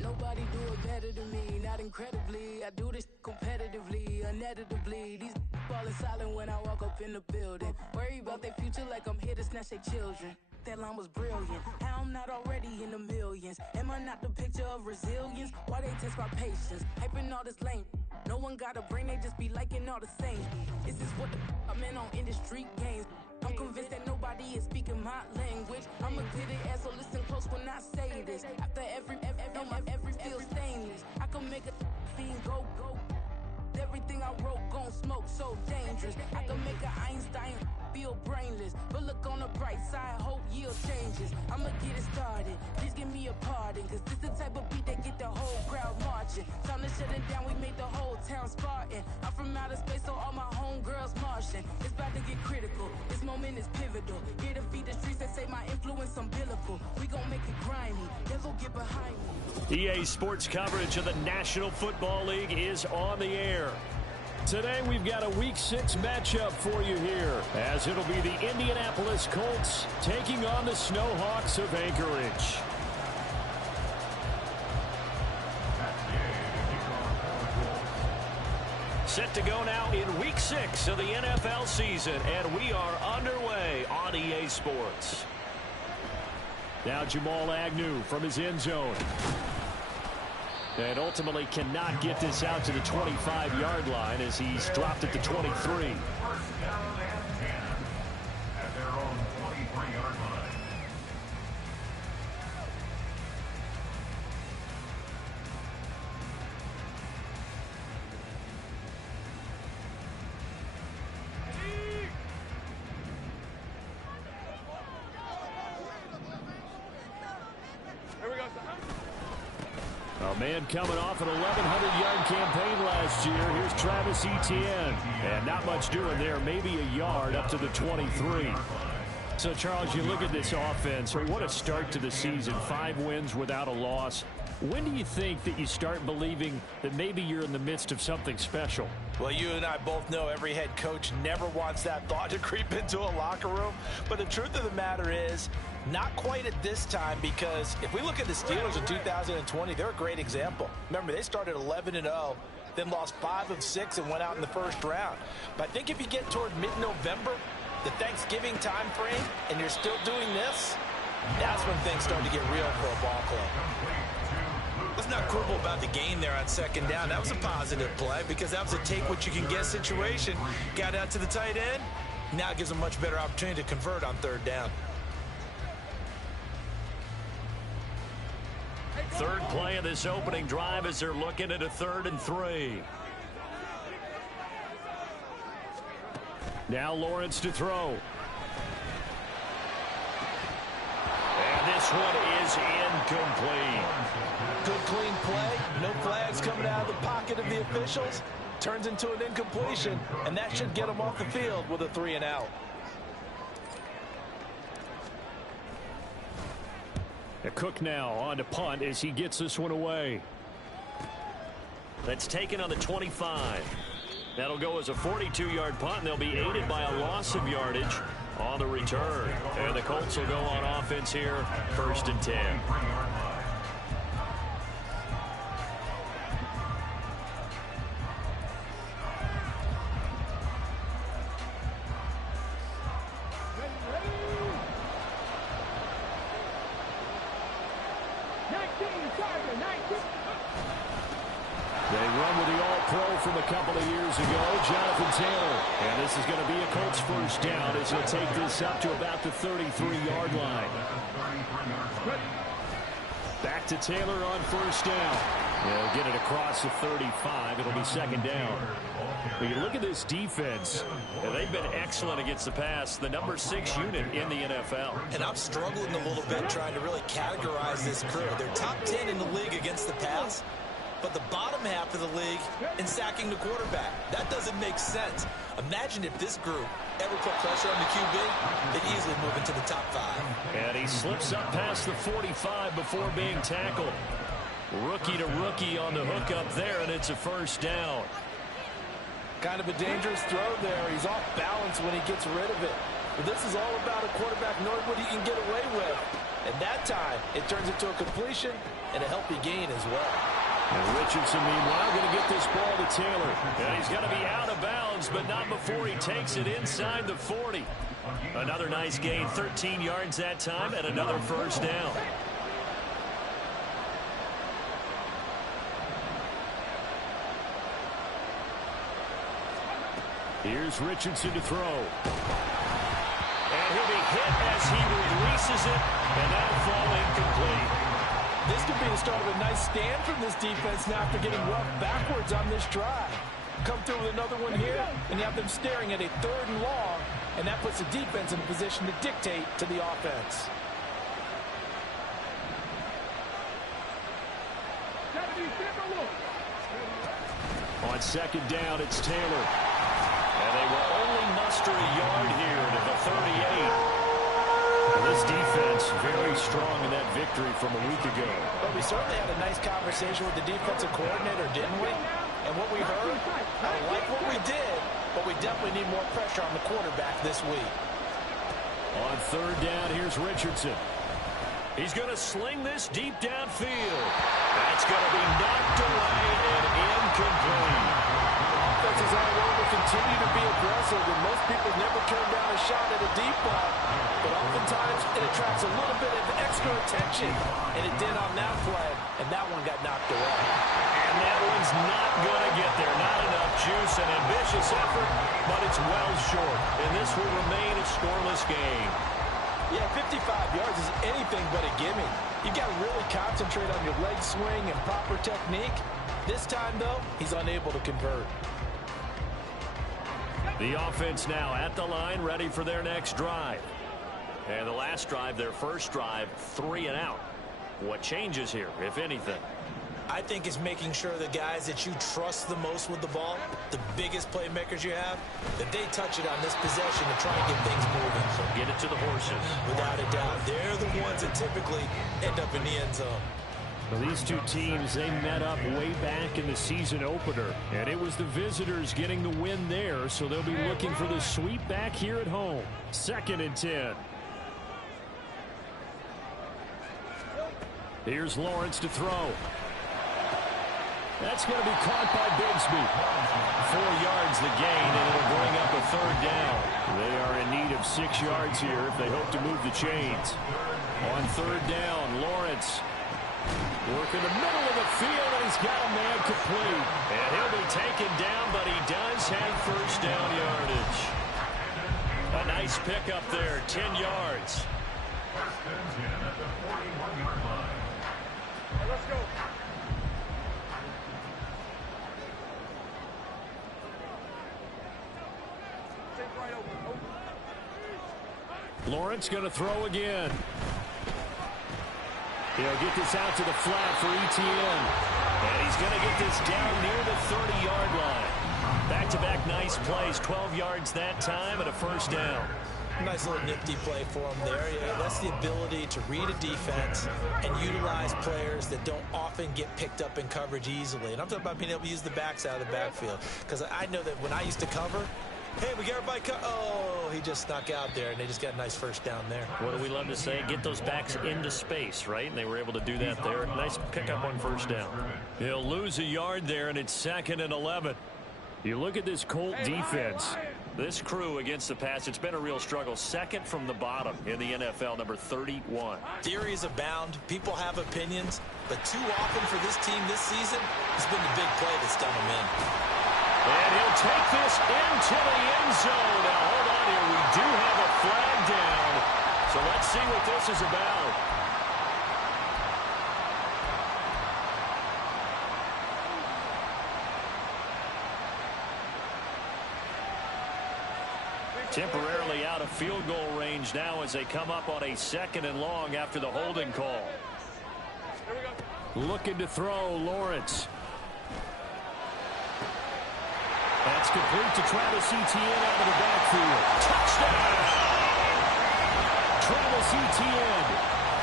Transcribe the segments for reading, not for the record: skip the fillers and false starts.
Nobody do it better than me, not incredibly. I do this competitively, uneditably. These falling silent when I walk up in the building. Worry about their future like I'm here to snatch their children. That line was brilliant. How I'm not already in the millions? Am I not the picture of resilience? Why they test my patience? Hyping all this lame. No one got a brain, they just be liking all the same. This is what the I'm in on industry games. I'm convinced that nobody is speaking my language. I'm a good ass, so listen close when I say this. After every feel stainless. I can make a fiend go. Everything I wrote gon' smoke, so dangerous. I can make an Einstein feel brainless. But look on the bright side, hope yield changes. I'ma get it started, please give me a pardon. Cause this the type of beat that get the whole crowd marching. Time to shut it down, we made the whole town Spartan. I'm from outer space, so all my homegirls Martian. It's about to get critical, this moment is pivotal. Here to feed the streets that say my influence umbilical. We gon' make it grimy, devil get behind me. EA Sports coverage of the National Football League is on the air. Today we've got a Week 6 matchup for you here, as it'll be the Indianapolis Colts taking on the Snowhawks of Anchorage. Set to go now in Week 6 of the NFL season, and we are underway on EA Sports. Now Jamal Agnew from his end zone. And ultimately cannot get this out to the 25-yard line as he's dropped at the 23. First down and 10 at their own 23-yard line. A man coming off an 1,100-yard campaign last year. Here's Travis Etienne. And not much doing there. Maybe a yard up to the 23. So, Charles, you look at this offense. What a start to the season. 5 wins without a loss. When do you think that you start believing that maybe you're in the midst of something special? Well, you and I both know every head coach never wants that thought to creep into a locker room. But the truth of the matter is, not quite at this time, because if we look at the Steelers in 2020, they're a great example. Remember, they started 11-0, then lost 5 of 6 and went out in the first round. But I think if you get toward mid-November, the Thanksgiving time frame, and you're still doing this, that's when things start to get real for a ball club. Let's not quibble about the gain there on second down. That was a positive play because that was a take-what-you-can-get situation. Got out to the tight end. Now it gives them a much better opportunity to convert on third down. Third play of this opening drive as they're looking at a 3rd and 3. Now Lawrence to throw. And this one is incomplete. Good clean play. No flags coming out of the pocket of the officials. Turns into an incompletion, and that should get them off the field with a 3 and out. Cook now on to punt as he gets this one away. That's taken on the 25. That'll go as a 42-yard punt, and they'll be aided by a loss of yardage on the return. And the Colts will go on offense here, 1st and 10. They run with the All-Pro from a couple of years ago, Jonathan Taylor. And this is going to be a Colts first down as he'll take this up to about the 33-yard line. Back to Taylor on first down. They'll get it across the 35. It'll be second down. When you look at this defense, they've been excellent against the pass. The number 6 unit in the NFL. And I'm struggling a little bit trying to really categorize this crew. They're top 10 in the league against the pass, but the bottom half of the league in sacking the quarterback. That doesn't make sense. Imagine if this group ever put pressure on the QB, they'd easily move into the top 5. And he slips up past the 45 before being tackled. Rookie to rookie on the hook up there, and it's a first down. Kind of a dangerous throw there. He's off balance when he gets rid of it. But this is all about a quarterback knowing what he can get away with. And that time, it turns into a completion and a healthy gain as well. And Richardson, meanwhile, going to get this ball to Taylor. And he's going to be out of bounds, but not before he takes it inside the 40. Another nice gain, 13 yards that time, and another first down. Here's Richardson to throw. And he'll be hit as he releases it, and that'll fall incomplete. This could be the start of a nice stand from this defense now after getting roughed backwards on this drive. Come through with another one here, and you have them staring at a 3rd and long, and that puts the defense in a position to dictate to the offense. On second down, it's Taylor. And they will only muster a yard here to the 38. This defense very strong in that victory from a week ago. But we certainly had a nice conversation with the defensive coordinator, didn't we? And what we heard, I like what we did, but we definitely need more pressure on the quarterback this week. On third down, here's Richardson. He's going to sling this deep downfield. That's going to be knocked away and incomplete. Offenses all over continue to be aggressive, and most people never turn down a shot at a deep ball. But oftentimes, it attracts a little bit of extra attention, and it did on that play, and that one got knocked away. And that one's not going to get there. Not enough juice, an ambitious effort, but it's well short. And this will remain a scoreless game. Yeah, 55 yards is anything but a gimme. You've got to really concentrate on your leg swing and proper technique. This time, though, he's unable to convert. The offense now at the line, ready for their next drive. And the last drive, their first drive, 3 and out. What changes here, if anything? I think it's making sure the guys that you trust the most with the ball, the biggest playmakers you have, that they touch it on this possession to try and get things moving. So get it to the horses. Without a doubt. They're the ones that typically end up in the end zone. Well, these two teams, they met up way back in the season opener, and it was the visitors getting the win there, so they'll be looking for the sweep back here at home. 2nd and 10. Here's Lawrence to throw. That's going to be caught by Bigsby. 4 yards the gain, and it'll bring up a 3rd down. They are in need of 6 yards here if they hope to move the chains. On 3rd down, Lawrence working the middle of the field, and he's got a man complete. And he'll be taken down, but he does have first down yardage. A nice pickup there, 10 yards. First and 10 at the 41-yard line. Let's go. Lawrence going to throw again. He'll get this out to the flat for ETN. And he's going to get this down near the 30-yard line. Back-to-back nice plays, 12 yards that time and a first down. Nice little nifty play for him there. Yeah, that's the ability to read a defense and utilize players that don't often get picked up in coverage easily. And I'm talking about being able to use the backs out of the backfield. Because I know that when I used to cover, hey, we got everybody oh, he just snuck out there, and they just got a nice first down there. What do we love to say? Get those backs into space, right? And they were able to do that there. Nice pickup on first down. He'll lose a yard there, and it's 2nd and 11. You look at this Colt defense. This crew against the pass, it's been a real struggle. Second from the bottom in the NFL, number 31. Theories abound. People have opinions. But too often for this team this season, it's been the big play that's done them in. And he'll take this into the end zone. Now, hold on here. We do have a flag down. So let's see what this is about. Temporarily out of field goal range now as they come up on a 2nd and long after the holding call. Looking to throw, Lawrence. That's complete to Travis Etienne out of the backfield. Touchdown! Travis Etienne,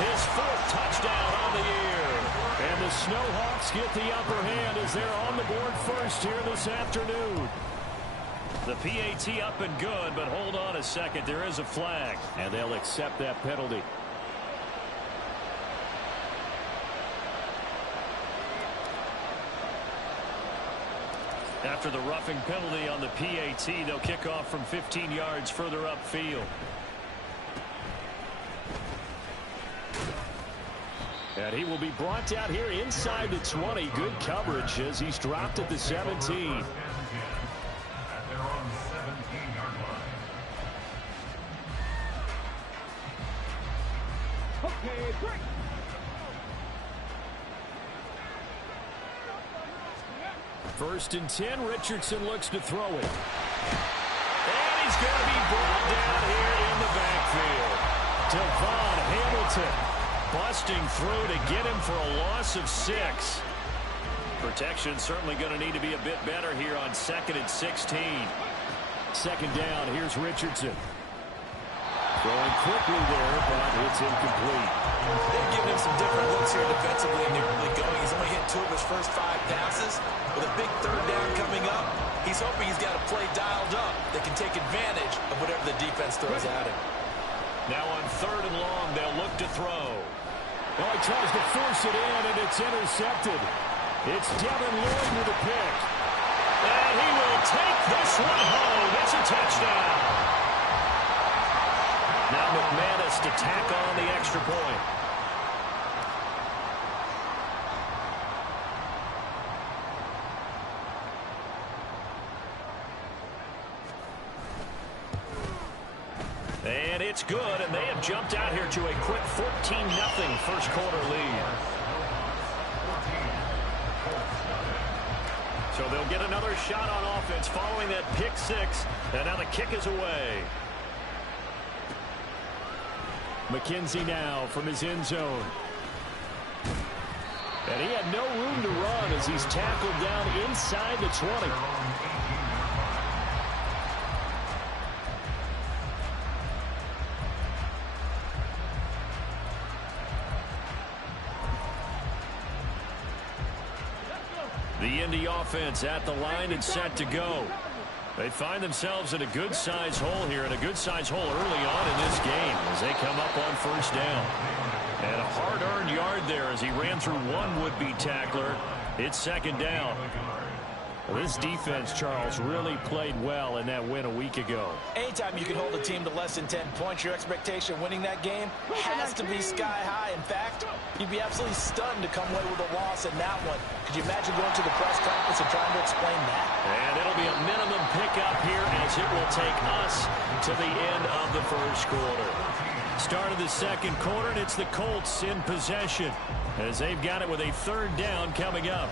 his 4th touchdown on the year. And the Snowhawks get the upper hand as they're on the board first here this afternoon. The PAT up and good, but hold on a second. There is a flag, and they'll accept that penalty. After the roughing penalty on the PAT, they'll kick off from 15 yards further upfield. And he will be brought down here inside the 20. Good coverage as he's dropped at the 17. Okay, break. First and 10, Richardson looks to throw it. And he's going to be brought down here in the backfield. Devon Hamilton busting through to get him for a loss of 6. Protection certainly going to need to be a bit better here on 2nd and 16. 2nd down, here's Richardson. Throwing quickly there, but it's incomplete. They've given him some different looks here defensively in the early going. He's only hit 2 of his first 5 passes. With a big 3rd down coming up, he's hoping he's got a play dialed up that can take advantage of whatever the defense throws at him. Now on 3rd and long, they'll look to throw. Well, he tries to force it in, and it's intercepted. It's Devin Lloyd with a pick. And he will take this one home. It's a touchdown. Now McManus to tack on the extra point. And it's good, and they have jumped out here to a quick 14-0 first quarter lead. So they'll get another shot on offense following that pick 6, and now the kick is away. McKenzie now from his end zone. And he had no room to run as he's tackled down inside the 20. The Indy offense at the line and set to go. They find themselves in a good-sized hole here, and a good-sized hole early on in this game as they come up on 1st down. And a hard-earned yard there as he ran through one would-be tackler. It's 2nd down. Well, this defense, Charles, really played well in that win a week ago. Anytime you can hold a team to less than 10 points, your expectation of winning that game has to be sky high. In fact, you'd be absolutely stunned to come away with a loss in that one. Could you imagine going to the press conference and trying to explain that? And it'll be a minimum pickup here as it will take us to the end of the first quarter. Start of the second quarter, and it's the Colts in possession as they've got it with a 3rd down coming up.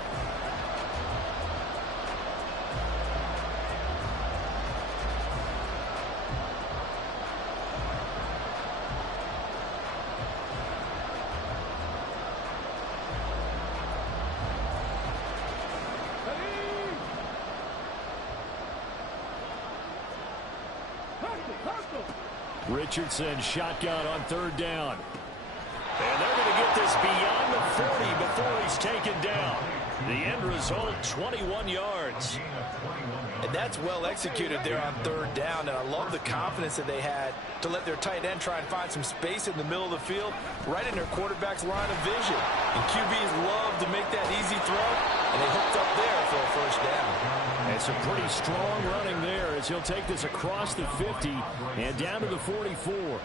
Richardson shotgun on 3rd down. And they're going to get this beyond the 40 before he's taken down. The end result, 21 yards. And that's well executed there on 3rd down. And I love the confidence that they had to let their tight end try and find some space in the middle of the field, right in their quarterback's line of vision. And QBs love to make that easy throw, and they hooked up there for a first down. And some pretty strong running there as he'll take this across the 50 and down to the 44.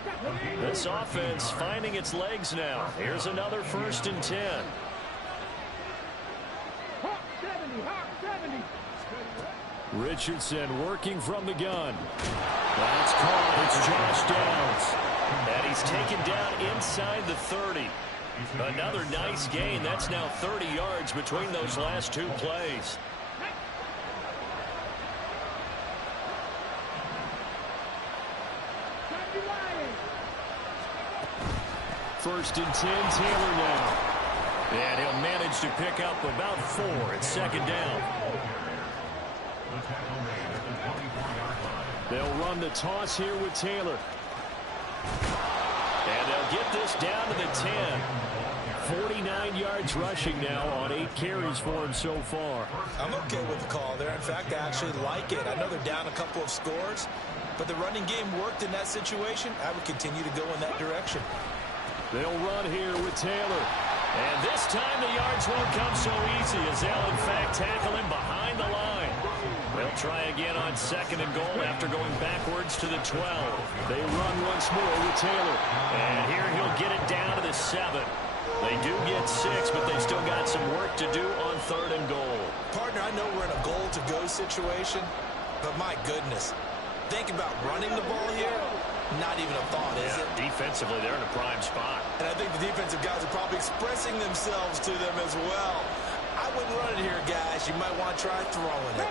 This offense finding its legs now. Here's another 1st and 10. Richardson working from the gun. That's caught. It's Josh Downs. And he's taken down inside the 30. Another nice gain. That's now 30 yards between those last 2 plays. First and 10, Taylor now. And he'll manage to pick up about 4 at 2nd down. They'll run the toss here with Taylor. And they'll get this down to the 10. 49 yards rushing now on 8 carries for him so far. I'm okay with the call there. In fact, I actually like it. I know they're down a couple of scores, but the running game worked in that situation. I would continue to go in that direction. They'll run here with Taylor. And this time the yards won't come so easy as they'll, in fact, tackle him behind the line. They'll try again on 2nd and goal after going backwards to the 12. They run once more with Taylor. And here he'll get it down to the 7. They do get 6, but they still got some work to do on 3rd and goal. Partner, I know we're in a goal-to-go situation, but my goodness, think about running the ball here. Not even a thought, is it? Defensively, they're in a prime spot. And I think the defensive guys are probably expressing themselves to them as well. I wouldn't run it here, guys. You might want to try throwing it.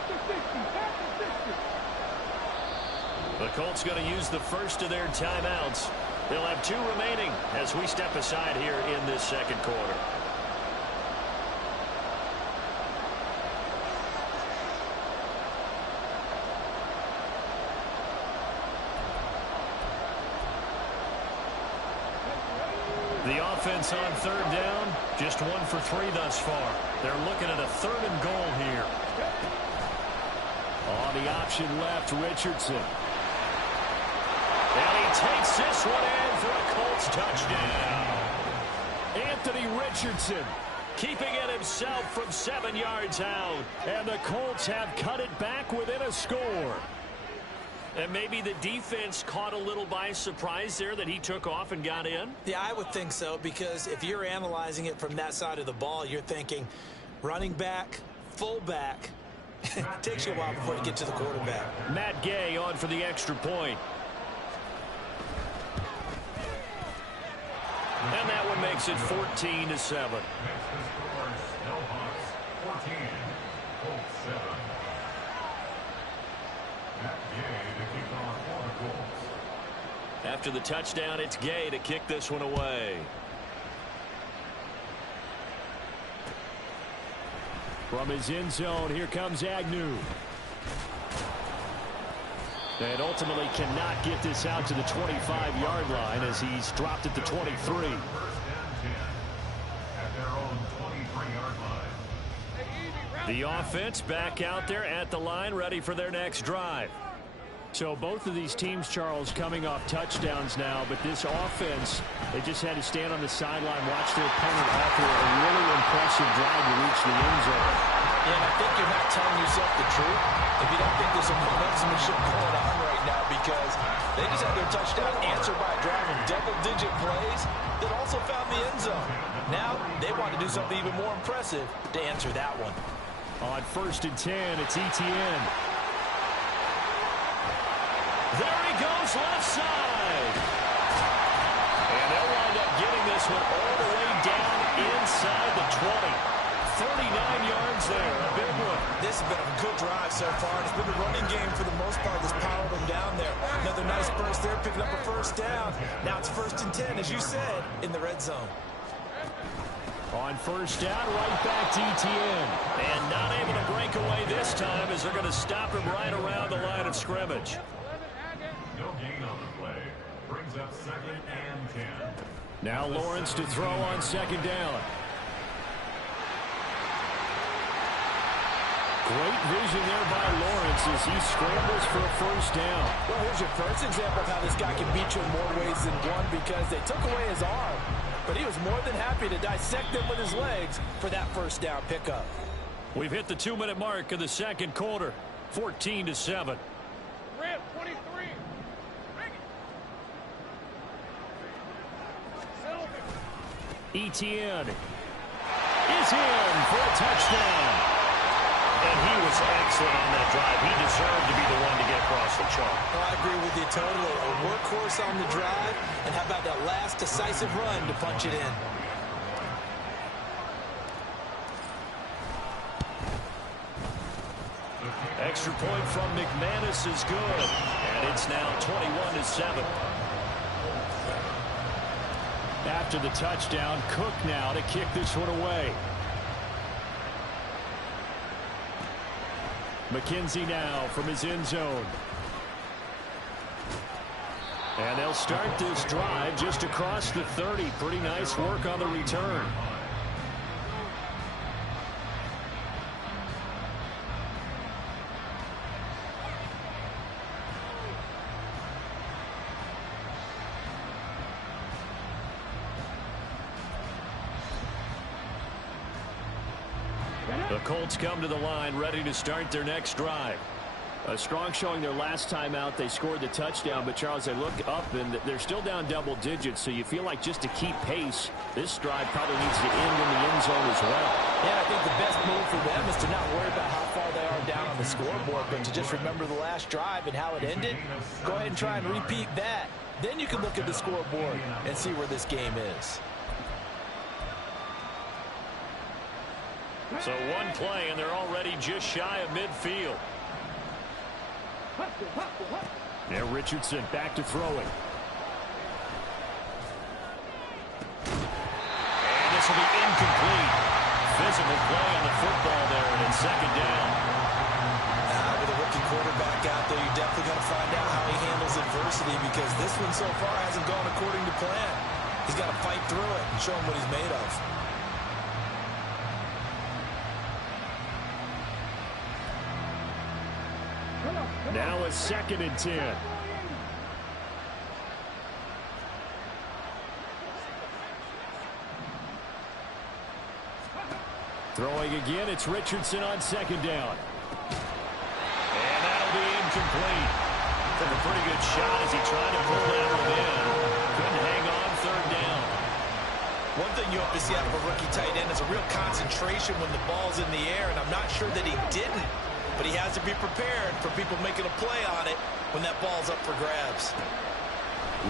The Colts going to use the first of their timeouts. They'll have 2 remaining as we step aside here in this 2nd quarter. The offense on 3rd down, just 1 for 3 thus far. They're looking at a 3rd and goal here. On the option left, Richardson. And he takes this one in for a Colts touchdown. Anthony Richardson keeping it himself from 7 yards out. And the Colts have cut it back within a score. And maybe the defense caught a little by surprise there that he took off and got in? Yeah, I would think so, because if you're analyzing it from that side of the ball, you're thinking running back, fullback. It takes you a while before you get to the quarterback. Matt Gay on for the extra point. And that one makes it 14-7. Snowhawks 14, Colts 7. After the touchdown, it's Gay to kick this one away. From his end zone, here comes Agnew. And ultimately cannot get this out to the 25-yard line as he's dropped at the 23. First and 10 at their own 23-yard line. The offense back out there at the line, ready for their next drive. So both of these teams, Charles, coming off touchdowns now, but this offense, they just had to stand on the sideline, watch their opponent offer a really impressive drive to reach the end zone. Yeah, and I think you're not telling yourself the truth if you don't think there's some momentum going on right now, because they just had their touchdown answered by a drive of double-digit plays that also found the end zone. Now they want to do something even more impressive to answer that one. On 1st and 10, it's Etienne. There he goes, left side. And they'll wind up getting this one all the way down inside the 20. 39 yards there, a big one. This has been a good drive so far. It's been the running game for the most part that's powered them down there. Another nice burst there, picking up a first down. Now it's 1st and 10, as you said, in the red zone. On 1st down, right back to Etienne. And not able to break away this time as they're going to stop him right around the line of scrimmage. No gain on the play. Brings up 2nd and 10. Now Lawrence to throw on 2nd down. Great vision there by Lawrence as he scrambles for a first down. Well, here's your first example of how this guy can beat you in more ways than one, because they took away his arm. but he was more than happy to dissect them with his legs for that first down pickup. We've hit the 2-minute mark of the second quarter, 14-7. Red 23. Etienne is in for a touchdown. And he was excellent on that drive. He deserved to be the one to get across the chalk. Well, I agree with you totally. A workhorse on the drive, and how about that last decisive run to punch it in? Extra point from McManus is good. And it's now 21-7. After the touchdown, Cook now to kick this one away. McKenzie now from his end zone. And they'll start this drive just across the 30. Pretty nice work on the return. The Colts come to the line ready to start their next drive. A strong showing their last time out. They scored the touchdown, but Charles, I look up and they're still down double digits, so you feel like just to keep pace, this drive probably needs to end in the end zone as well. Yeah, I think the best move for them is to not worry about how far they are down on the scoreboard, but to just remember the last drive and how it ended. Go ahead and try and repeat that. Then you can look at the scoreboard and see where this game is. So one play, and they're already just shy of midfield. Now Richardson back to throwing. And this will be incomplete. Physical play on the football there, and it's second down. With a rookie quarterback out there, you're definitely going to find out how he handles adversity, because this one so far hasn't gone according to plan. He's got to fight through it and show him what he's made of. Now a 2nd and 10. Throwing again, it's Richardson on 2nd down. And that'll be incomplete. Took a pretty good shot as he tried to pull that one in. Couldn't hang on 3rd down. One thing you hope to see out of a rookie tight end is a real concentration when the ball's in the air, and I'm not sure that he didn't. But he has to be prepared for people making a play on it when that ball's up for grabs.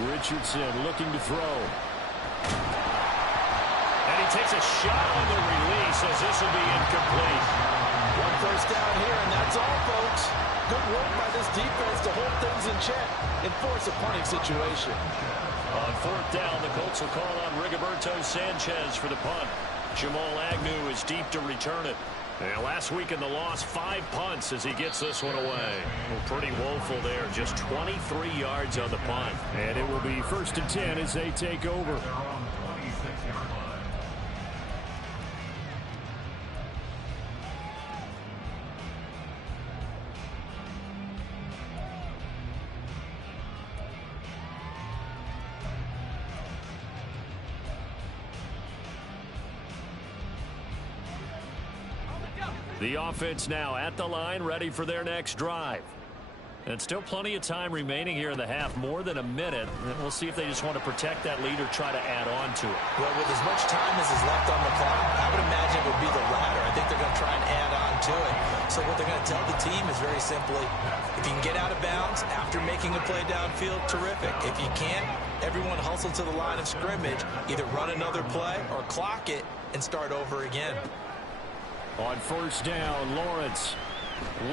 Richardson looking to throw. And he takes a shot on the release as this will be incomplete. One first down here, and that's all, folks. Good work by this defense to hold things in check and force a punting situation. On 4th down, the Colts will call on Rigoberto Sanchez for the punt. Jamal Agnew is deep to return it. And last week in the loss, 5 punts as he gets this one away. Well, pretty woeful there. Just 23 yards on the punt. And it will be 1st and 10 as they take over. The offense now at the line, ready for their next drive. And still plenty of time remaining here in the half, more than a minute. And we'll see if they just want to protect that lead or try to add on to it. Well, with as much time as is left on the clock, I would imagine it would be the latter. I think they're going to try and add on to it. So what they're going to tell the team is very simply, if you can get out of bounds after making a play downfield, terrific. If you can't, everyone hustle to the line of scrimmage, either run another play or clock it and start over again. On 1st down, Lawrence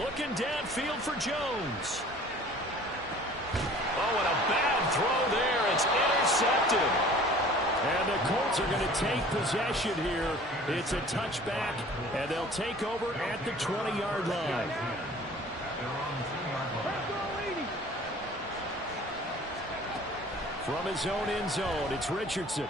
looking downfield for Jones. Oh, and a bad throw there. It's intercepted. And the Colts are going to take possession here. It's a touchback, and they'll take over at the 20-yard line. From his own end zone, it's Richardson.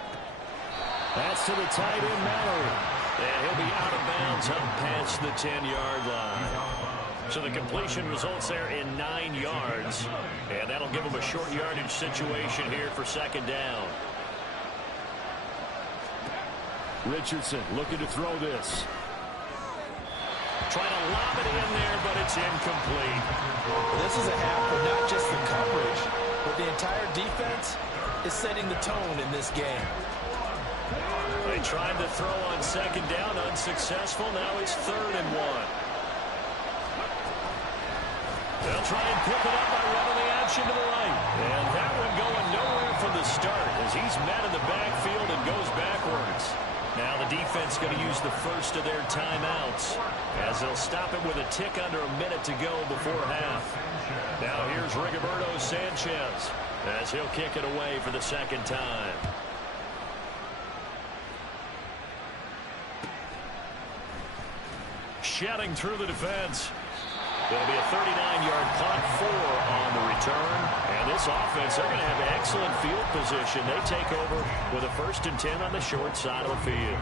That's to the tight end, Mallory. And he'll be out of bounds up past the 10-yard line. So the completion results there in 9 yards. And that'll give him a short yardage situation here for 2nd down. Richardson looking to throw this. Trying to lob it in there, but it's incomplete. This is a half for not just the coverage, but the entire defense is setting the tone in this game. They tried to throw on second down, unsuccessful. Now it's 3rd and 1. They'll try and pick it up by running the option to the right. And that one going nowhere from the start as he's met in the backfield and goes backwards. Now the defense going to use the first of their timeouts as they'll stop it with a tick under a minute to go before half. Now here's Rigoberto Sanchez as he'll kick it away for the second time. Shedding through the defense. It'll be a 39-yard punt, 4 on the return. And this offense, they're going to have excellent field position. They take over with a 1st and 10 on the short side of the field.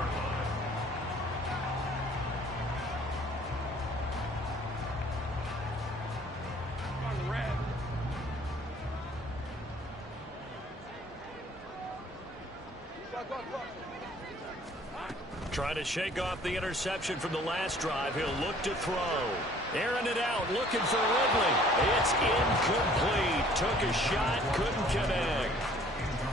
Trying to shake off the interception from the last drive. He'll look to throw. Airing it out, looking for Ridley. It's incomplete. Took a shot, couldn't connect.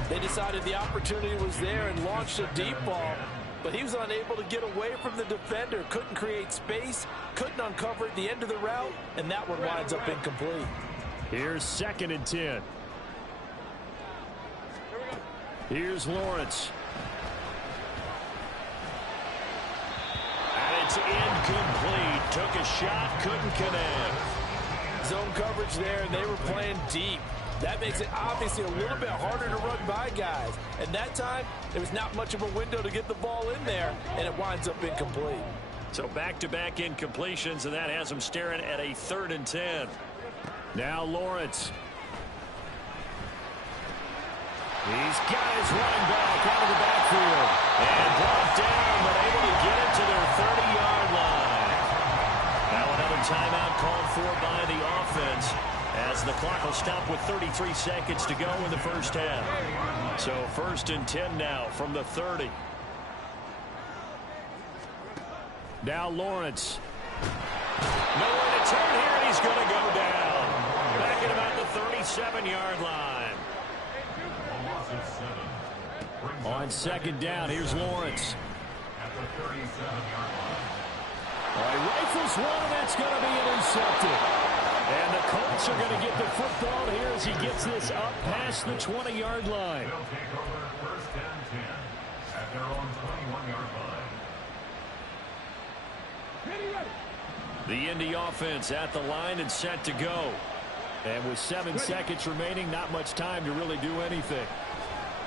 They decided the opportunity was there and launched a deep ball, but he was unable to get away from the defender. Couldn't create space, couldn't uncover at the end of the route, and that one winds up incomplete. Here's 2nd and 10. Here's Lawrence. It's incomplete. Took a shot, couldn't connect. Zone coverage there, and they were playing deep. That makes it obviously a little bit harder to run by guys. And that time, there was not much of a window to get the ball in there, and it winds up incomplete. So back-to-back incompletions, and that has them staring at a 3rd and 10. Now Lawrence. He's got his running back out of the backfield. And brought down, but able to get it to their 30-yard line. Now another timeout called for by the offense as the clock will stop with 33 seconds to go in the first half. So 1st and 10 now from the 30. Now Lawrence. Nowhere to turn here, and he's going to go down. Back at about the 37-yard line. On 2nd down, here's Lawrence. All right, rifles one, and that's going to be intercepted. And the Colts are going to get the football here as he gets this up past the 20-yard line. They'll take over 1st and 10 at their own 21-yard line. The Indy offense at the line and set to go. And with 7 seconds remaining, not much time to really do anything.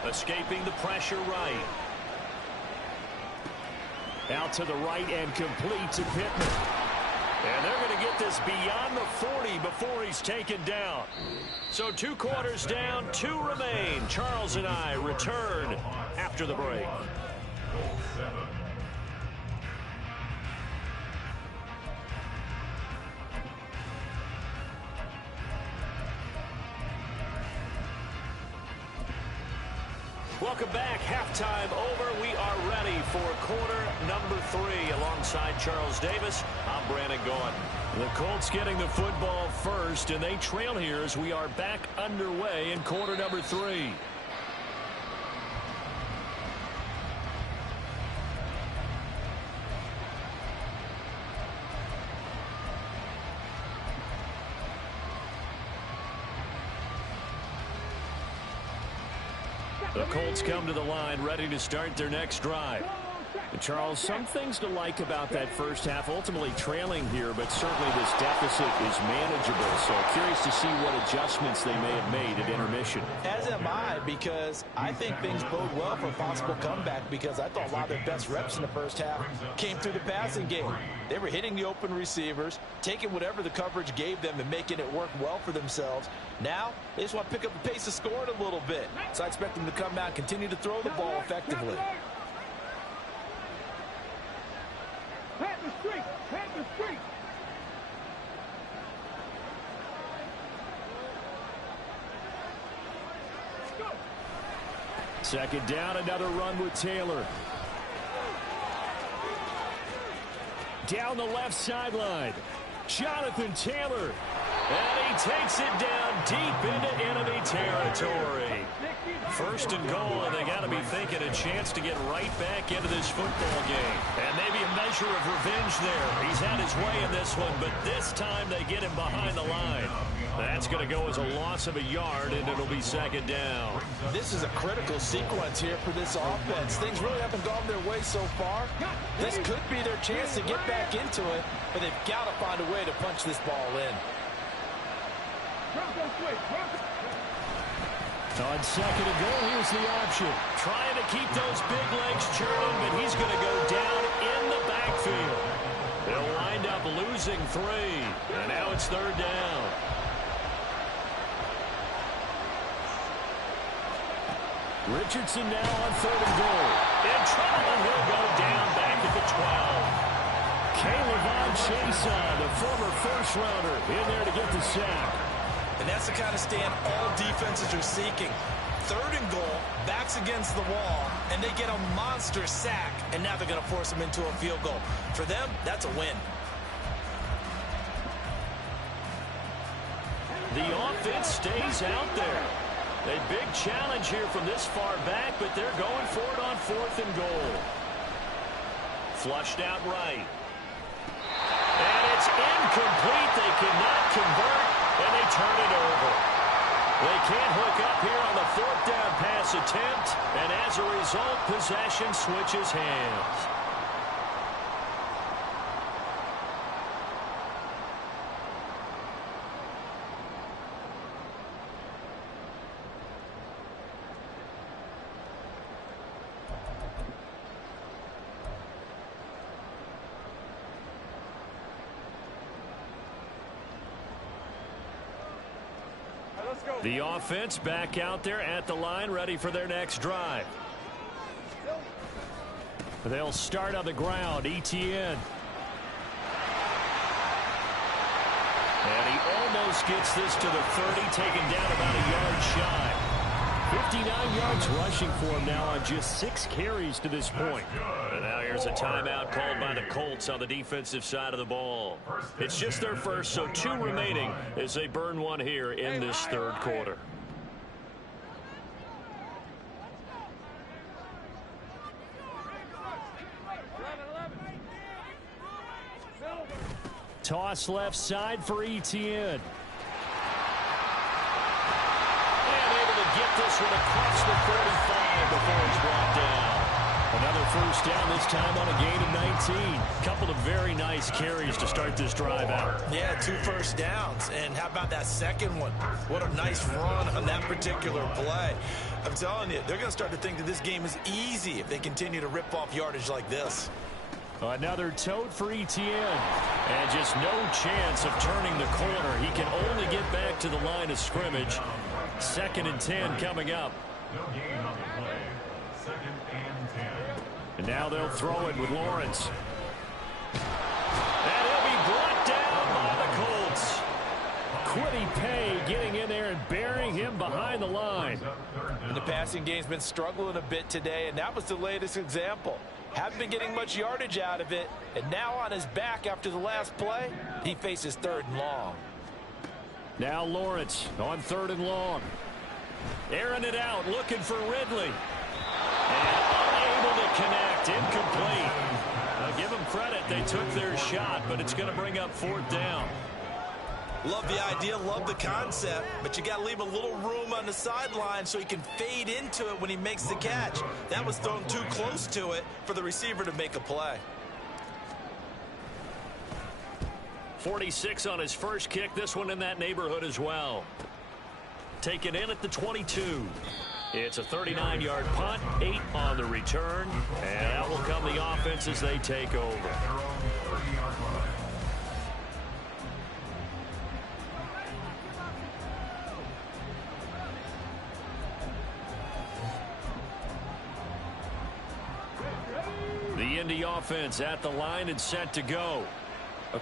Escaping the pressure right. Out to the right and complete to Pittman. And they're going to get this beyond the 40 before he's taken down. So 2 quarters down, 2 remain. Charles and I return after the break. Welcome back. Halftime over. We are ready for quarter number 3. Alongside Charles Davis, I'm Brandon Gaughan. The Colts getting the football first, and they trail here as we are back underway in quarter number 3. The Colts come to the line ready to start their next drive. And Charles, some things to like about that first half. Ultimately trailing here, but certainly this deficit is manageable. So curious to see what adjustments they may have made at intermission. As am I, because I think things bode well for a possible comeback, because I thought a lot of their best reps in the first half came through the passing game. They were hitting the open receivers, taking whatever the coverage gave them and making it work well for themselves. Now, they just want to pick up the pace of scoring a little bit. So I expect them to come out and continue to throw the ball effectively. Pat the street! Pat the street! Second down, another run with Taylor. Down the left sideline. Jonathan Taylor. And he takes it down deep into enemy territory. First and goal, and they got to be thinking a chance to get right back into this football game. And maybe a measure of revenge there. He's had his way in this one, but this time they get him behind the line. That's going to go as a loss of a yard, and it'll be second down. This is a critical sequence here for this offense. Things really haven't gone their way so far. This could be their chance to get back into it, but they've got to find a way to punch this ball in. On second and goal, here's the option. Trying to keep those big legs churning, but he's going to go down in the backfield. They'll wind up losing 3, and now it's third down. Richardson now on third and goal. In trouble, and he'll go down back at the 12. K'Lavon Chason, the former first-rounder, in there to get the sack. And that's the kind of stand all defenses are seeking. Third and goal, backs against the wall, and they get a monster sack, and now they're going to force them into a field goal. For them, that's a win. The offense stays out there. A big challenge here from this far back, but they're going for it on fourth and goal. Flushed out right. And it's incomplete. They cannot convert, and they turn it over. They can't hook up here on the fourth down pass attempt, and as a result, possession switches hands. The offense back out there at the line, ready for their next drive. They'll start on the ground. Etienne. And he almost gets this to the 30, taken down about a yard shy. 59 yards rushing for him now on just 6 carries to this point. And now here's a timeout called by the Colts on the defensive side of the ball. It's just their first, so 2 remaining as they burn one here in this third quarter. Toss left side for Etienne. Get this one across the 35 before it's brought down. Another first down, this time on a gain of 19. Couple of very nice carries to start this drive out. Yeah, 2 first downs. And how about that second one? What a nice run on that particular play. I'm telling you, they're going to start to think that this game is easy if they continue to rip off yardage like this. Another tote for Etienne. And just no chance of turning the corner. He can only get back to the line of scrimmage. 2nd and 10 coming up. No gain on the play. 2nd and 10. And now they'll throw it with Lawrence. And he'll be brought down by the Colts. Quiddy Pay getting in there and burying him behind the line. And the passing game's been struggling a bit today, and that was the latest example. Haven't been getting much yardage out of it, and now on his back after the last play, he faces 3rd and long. Now Lawrence on 3rd and long. Airing it out, looking for Ridley. And unable to connect, incomplete. I'll give them credit, they took their shot, but it's going to bring up 4th down. Love the idea, love the concept, but you got to leave a little room on the sideline so he can fade into it when he makes the catch. That was thrown too close to it for the receiver to make a play. 46 on his first kick, this one in that neighborhood as well. Taken in at the 22. It's a 39-yard punt, 8 on the return, and out will come the offense as they take over. The Indy offense at the line and set to go.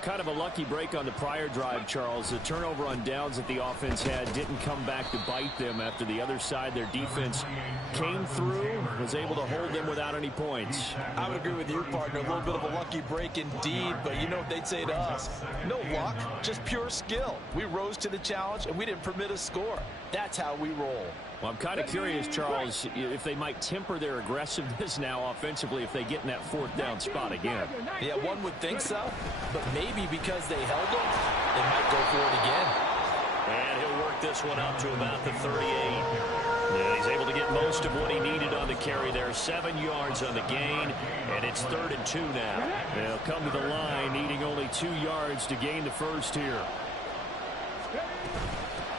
Kind of a lucky break on the prior drive, Charles. The turnover on downs that the offense had didn't come back to bite them after the other side. Their defense came through, was able to hold them without any points. I would agree with you, partner. A little bit of a lucky break indeed, but you know what they'd say to us? No luck, just pure skill. We rose to the challenge, and we didn't permit a score. That's how we roll. Well, I'm kind of curious, Charles, if they might temper their aggressiveness now offensively if they get in that fourth down spot again. Yeah, one would think so, but maybe because they held them, they might go for it again. And he'll work this one up to about the 38. And he's able to get most of what he needed on the carry there. 7 yards on the gain, and it's 3rd and 2 now. They'll come to the line, needing only 2 yards to gain the first here.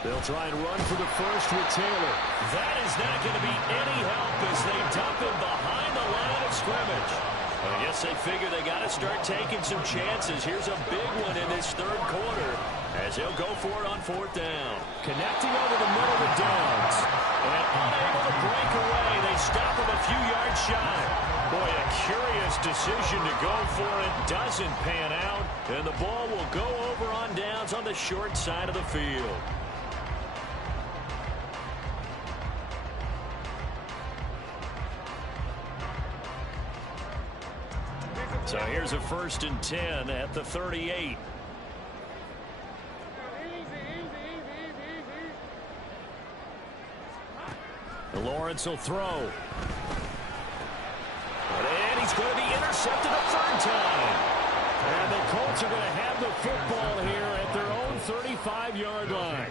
They'll try and run for the first with Taylor. That is not going to be any help as they dump him behind the line of scrimmage. I guess they figure they got to start taking some chances. Here's a big one in this 3rd quarter as they'll go for it on 4th down. Connecting over the middle with Downs. And unable to break away, they stop him a few yards shy. Boy, a curious decision to go for it. Doesn't pan out, and the ball will go over on downs on the short side of the field. So here's a 1st and 10 at the 38. Lawrence will throw. And he's going to be intercepted a 3rd time. And the Colts are going to have the football here at their own 35-yard line.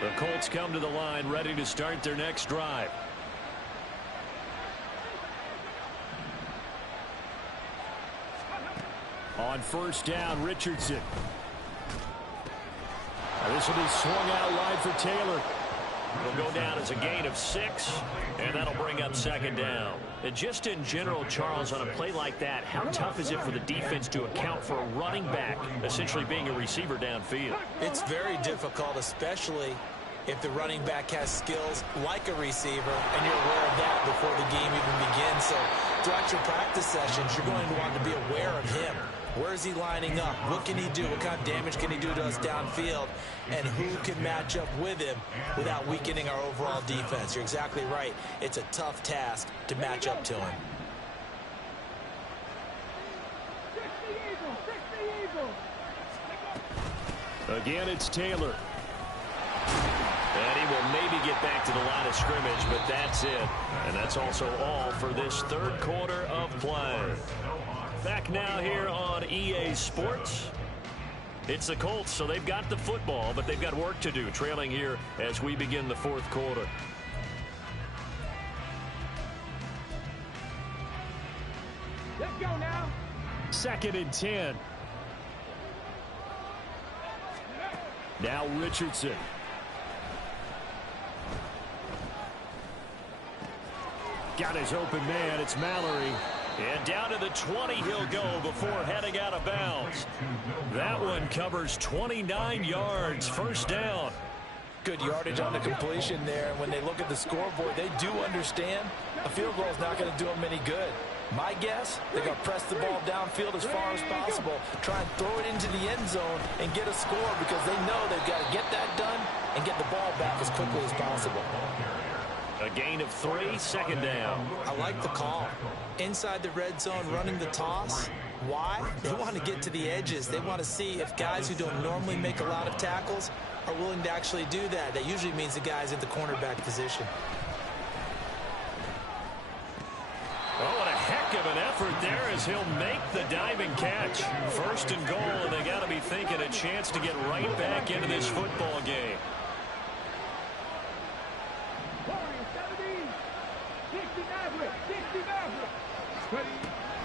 The Colts come to the line ready to start their next drive. On 1st down, Richardson. This will be swung out wide for Taylor. It'll go down as a gain of 6, and that'll bring up 2nd down. And just in general, Charles, on a play like that, how tough is it for the defense to account for a running back essentially being a receiver downfield? It's very difficult, especially if the running back has skills like a receiver, and you're aware of that before the game even begins. So throughout your practice sessions, you're going to want to be aware of him. Where is he lining up? What can he do? What kind of damage can he do to us downfield? And who can match up with him without weakening our overall defense? You're exactly right. It's a tough task to match up to him. Again, it's Taylor. And he will maybe get back to the line of scrimmage, but that's it. And that's also all for this 3rd quarter of play. Back now here on EA Sports. It's the Colts, so they've got the football, but they've got work to do, trailing here as we begin the 4th quarter. Let's go now. 2nd and 10. Now Richardson. Got his open man. It's Mallory. And down to the 20 he'll go before heading out of bounds. That one covers 29 yards. 1st down. Good yardage on the completion there. When they look at the scoreboard, they do understand a field goal is not going to do them any good. My guess, they're going to press the ball downfield as far as possible, try and throw it into the end zone and get a score because they know they've got to get that done and get the ball back as quickly as possible. A gain of 3, 2nd down. I like the call. Inside the red zone, running the toss. Why? They want to get to the edges. They want to see if guys who don't normally make a lot of tackles are willing to actually do that. That usually means the guy's in the cornerback position. Oh, what a heck of an effort there as he'll make the diving catch. 1st and goal, and they got to be thinking a chance to get right back into this football game.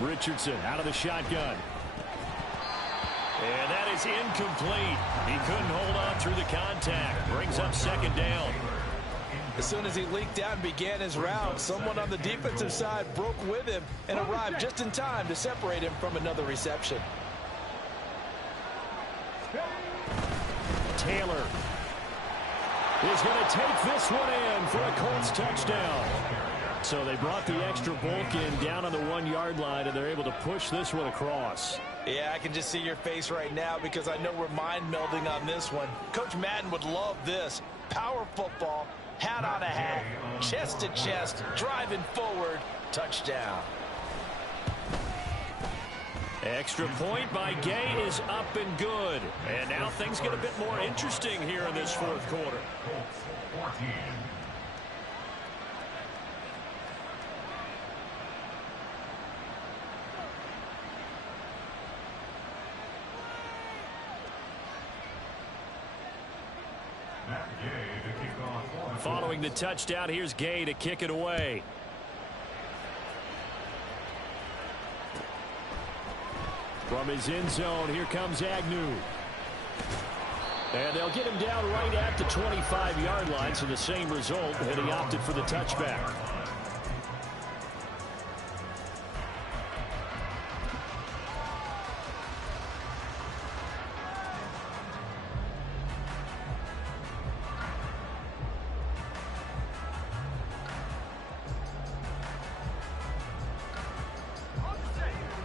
Richardson out of the shotgun. And that is incomplete. He couldn't hold on through the contact. Brings up 2nd down. As soon as he leaked out and began his route, someone on the defensive side broke with him and arrived just in time to separate him from another reception. Taylor is going to take this one in for a Colts touchdown. So they brought the extra bulk in down on the 1-yard line, and they're able to push this one across. Yeah, I can just see your face right now because I know we're mind melding on this one. Coach Madden would love this. Power football, hat on a hat, chest to chest, driving forward, touchdown. Extra point by Gay is up and good. And now things get a bit more interesting here in this fourth quarter. Colts 14. Following the touchdown, here's Gay to kick it away. From his end zone, here comes Agnew. And they'll get him down right at the 25-yard line, so the same result, and he opted for the touchback.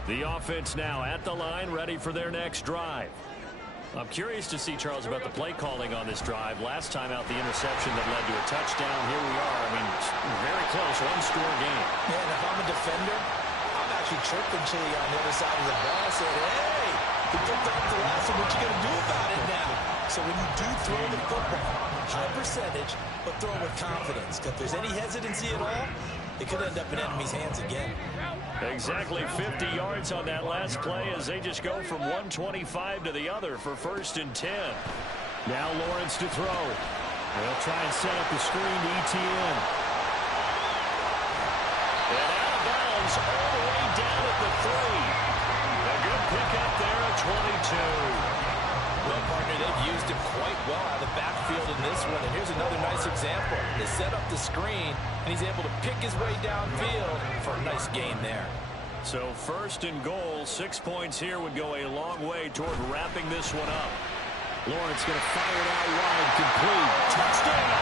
The offense now at the line, ready for their next drive. I'm curious to see, Charles, about the play calling on this drive. Last time out, the interception that led to a touchdown. Here we are. I mean, very close, one-score game. Yeah, and if I'm a defender, I'm actually chirping Chili on the other side of the ball. I said, hey, he picked up the last one. What you going to do about it now? So when you do throw the football, high percentage, but throw with confidence. If there's any hesitancy at all, it could end up in enemy's hands again. Exactly 50 yards on that last play as they just go from 125 to the other for 1st and 10. Now Lawrence to throw. They'll try and set up the screen to ETN. And out of bounds all the way down at the 3. A good pickup there at 22. Well, partner, they've used him quite well out of the backfield in this one. And here's another nice example. They set up the screen, and he's able to pick his way downfield for a nice gain there. So 1st and goal, 6 points here would go a long way toward wrapping this one up. Lawrence going to fire it out wide, complete. Touchdown!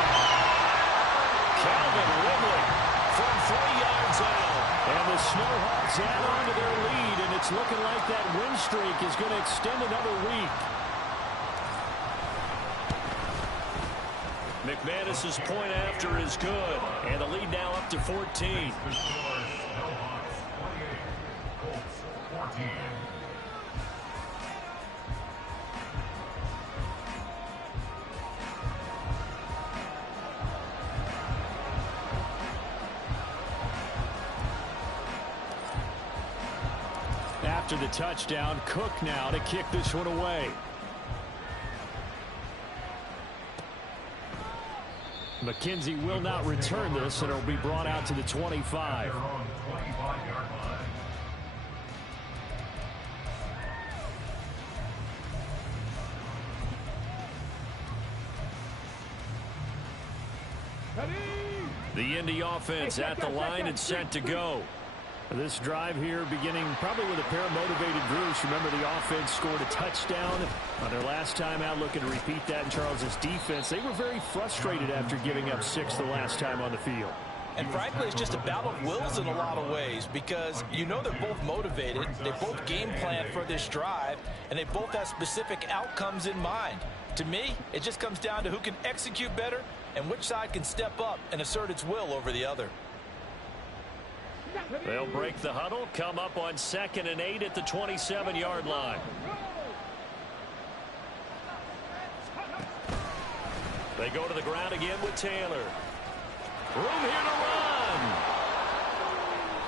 Calvin Ridley from 3 yards out. And the Snowhawks add on to their lead, and it's looking like that win streak is going to extend another week. McManus's point after is good, and the lead now up to 14. Snowhawks 28, Colts 14. After the touchdown, Cook now to kick this one away. McKenzie will not return this, and it'll be brought out to the 25. Their own 25-yard line. The Indy offense at the line and set to go. This drive here beginning probably with a pair of motivated groups. Remember, the offense scored a touchdown on their last time out, looking to repeat that in Charles's defense. They were very frustrated after giving up 6 the last time on the field. And frankly, it's just a battle of wills in a lot of ways because you know they're both motivated, they both game plan for this drive, and they both have specific outcomes in mind. To me, it just comes down to who can execute better and which side can step up and assert its will over the other. They'll break the huddle, come up on 2nd and 8 at the 27-yard line. They go to the ground again with Taylor. Room here to run.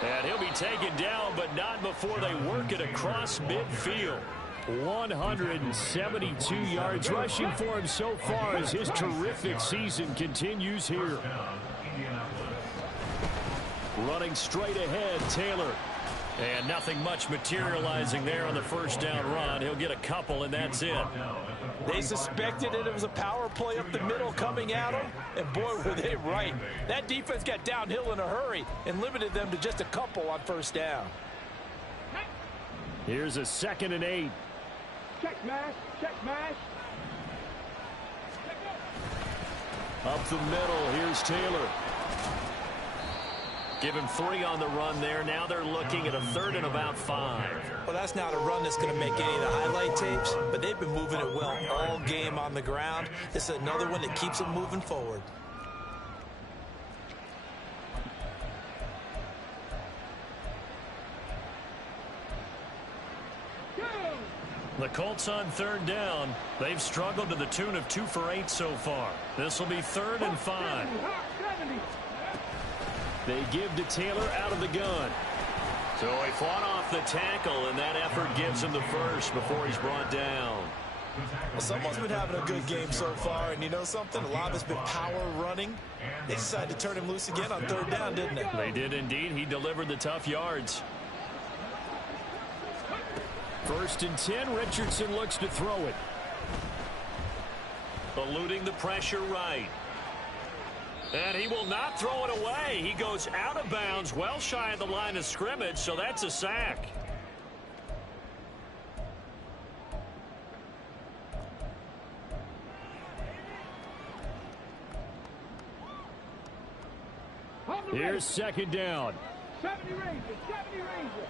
And he'll be taken down, but not before they work it across midfield. 172 yards rushing for him so far as his terrific season continues here. Running straight ahead, Taylor. And nothing much materializing there on the first down run. He'll get a couple, and that's it. They suspected it was a power play up the middle coming at them, and boy, were they right. That defense got downhill in a hurry and limited them to just a couple on first down. Here's a 2nd and 8. Check smash, check smash. Up the middle, here's Taylor. Give him 3 on the run there. Now they're looking at a 3rd and about 5. Well, that's not a run that's going to make any of the highlight tapes, but they've been moving it well all game on the ground. This is another one that keeps them moving forward. The Colts on 3rd down. They've struggled to the tune of 2 for 8 so far. This will be 3rd and 5. They give to Taylor out of the gun. So he fought off the tackle, and that effort gives him the first before he's brought down. Well, someone's been having a good game so far, and you know something? A lot of it's been power running. They decided to turn him loose again on 3rd down, didn't they? They did indeed. He delivered the tough yards. 1st and 10. Richardson looks to throw it. Eluding the pressure right. And he will not throw it away. He goes out of bounds, well shy of the line of scrimmage, so that's a sack. Here's 2nd down. 70 Rangers, 70 Rangers.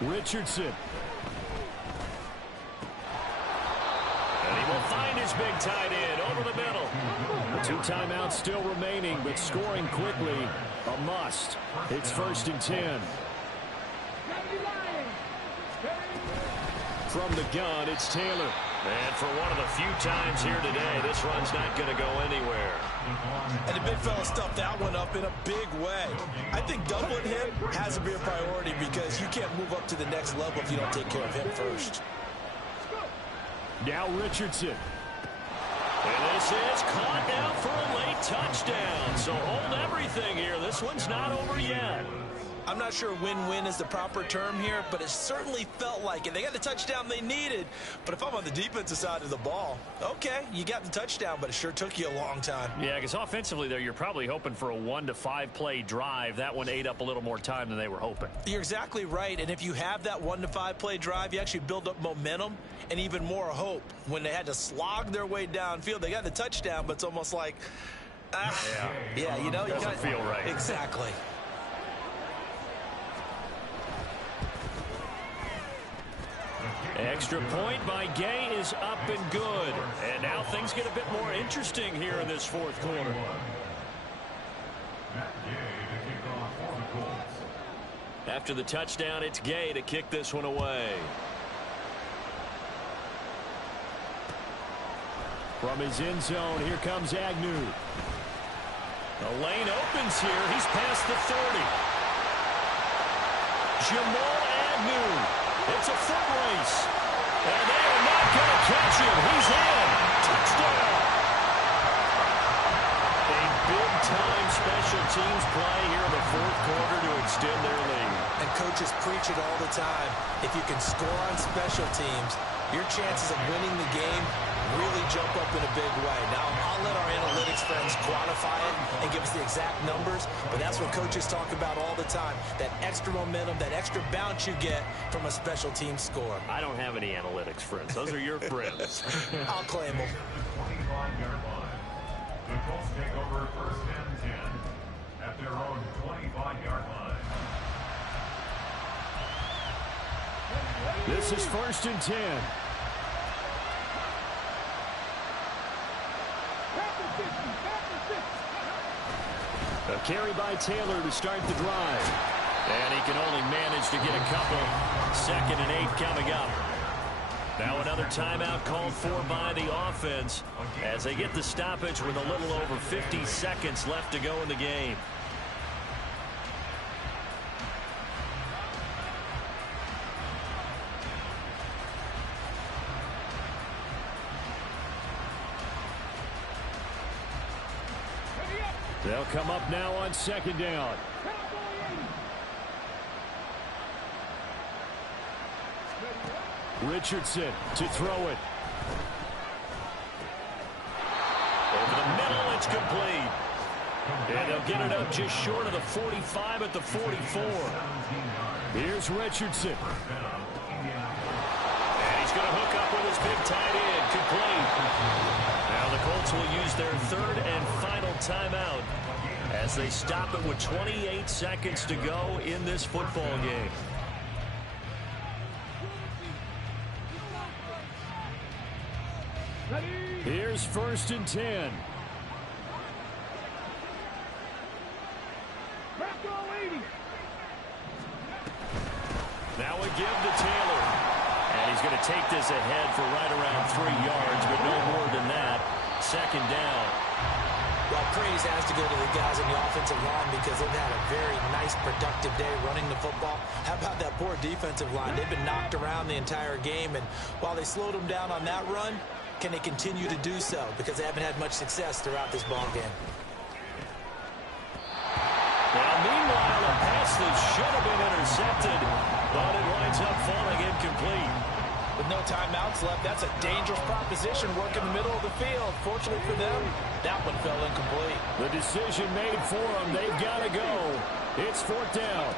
Richardson. And he will find his big tight end over the middle. 2 timeouts still remaining, but scoring quickly, a must. It's 1st and 10. From the gun, it's Taylor. And for one of the few times here today, this run's not going to go anywhere. And the big fella stuffed that one up in a big way. I think doubling him has to be a priority because you can't move up to the next level if you don't take care of him first. Now Richardson. And this is caught now for a late touchdown. So hold everything here. This one's not over yet. I'm not sure win-win is the proper term here, but it certainly felt like it. They got the touchdown they needed, but if I'm on the defensive side of the ball, okay, you got the touchdown, but it sure took you a long time. Yeah, because offensively there, you're probably hoping for a 1 to 5 play drive. That one ate up a little more time than they were hoping. You're exactly right, and if you have that 1 to 5 play drive, you actually build up momentum and even more hope. When they had to slog their way downfield, they got the touchdown, but it's almost like, yeah, you know, doesn't feel right. Exactly. Extra point by Gay is up and good. And now things get a bit more interesting here in this 4th quarter. After the touchdown, it's Gay to kick this one away. From his end zone, here comes Agnew. The lane opens here. He's past the 30. Jamal Agnew. It's a foot race. And they are not going to catch him. He's in. Touchdown. A big-time special teams play here in the 4th quarter to extend their lead. And coaches preach it all the time. If you can score on special teams, your chances of winning the game really jump up in a big way. Now, I'll let our analytics friends quantify it and give us the exact numbers, but that's what coaches talk about all the time, that extra momentum, that extra bounce you get from a special team score. I don't have any analytics friends. Those are your friends. I'll claim them. 25-yard line. The Colts take over 1st and 10 at their own 25-yard line. This is 1st and 10. A carry by Taylor to start the drive. And he can only manage to get a couple. 2nd and 8 coming up. Now another timeout called for by the offense as they get the stoppage with a little over 50 seconds left to go in the game. They'll come up now on 2nd down. Richardson to throw it. Over the middle, it's complete. And they'll get it up just short of the 45 at the 44. Here's Richardson. And he's going to hook up with his big tight end. Complete. Now the Colts will use their 3rd and final timeout as they stop it with 28 seconds to go in this football game. Here's 1st and 10. Now a give to Taylor. And he's going to take this ahead for right around 3 yards, but no more than that. 2nd down. Well, praise has to go to the guys on the offensive line because they've had a very nice, productive day running the football. How about that poor defensive line? They've been knocked around the entire game, and while they slowed them down on that run, can they continue to do so? Because they haven't had much success throughout this ball game. Now, meanwhile, a pass that should have been intercepted, but it winds up falling incomplete. With no timeouts left, that's a dangerous proposition, work in the middle of the field. Fortunately for them, that one fell incomplete. The decision made for them. They've got to go. It's 4th down.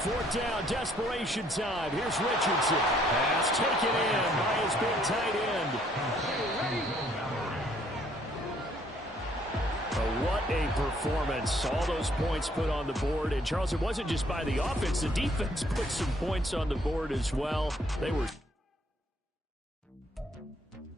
4th down, desperation time. Here's Richardson. Pass taken in by his big tight end. What a performance. All those points put on the board. And, Charles, it wasn't just by the offense. The defense put some points on the board as well. They were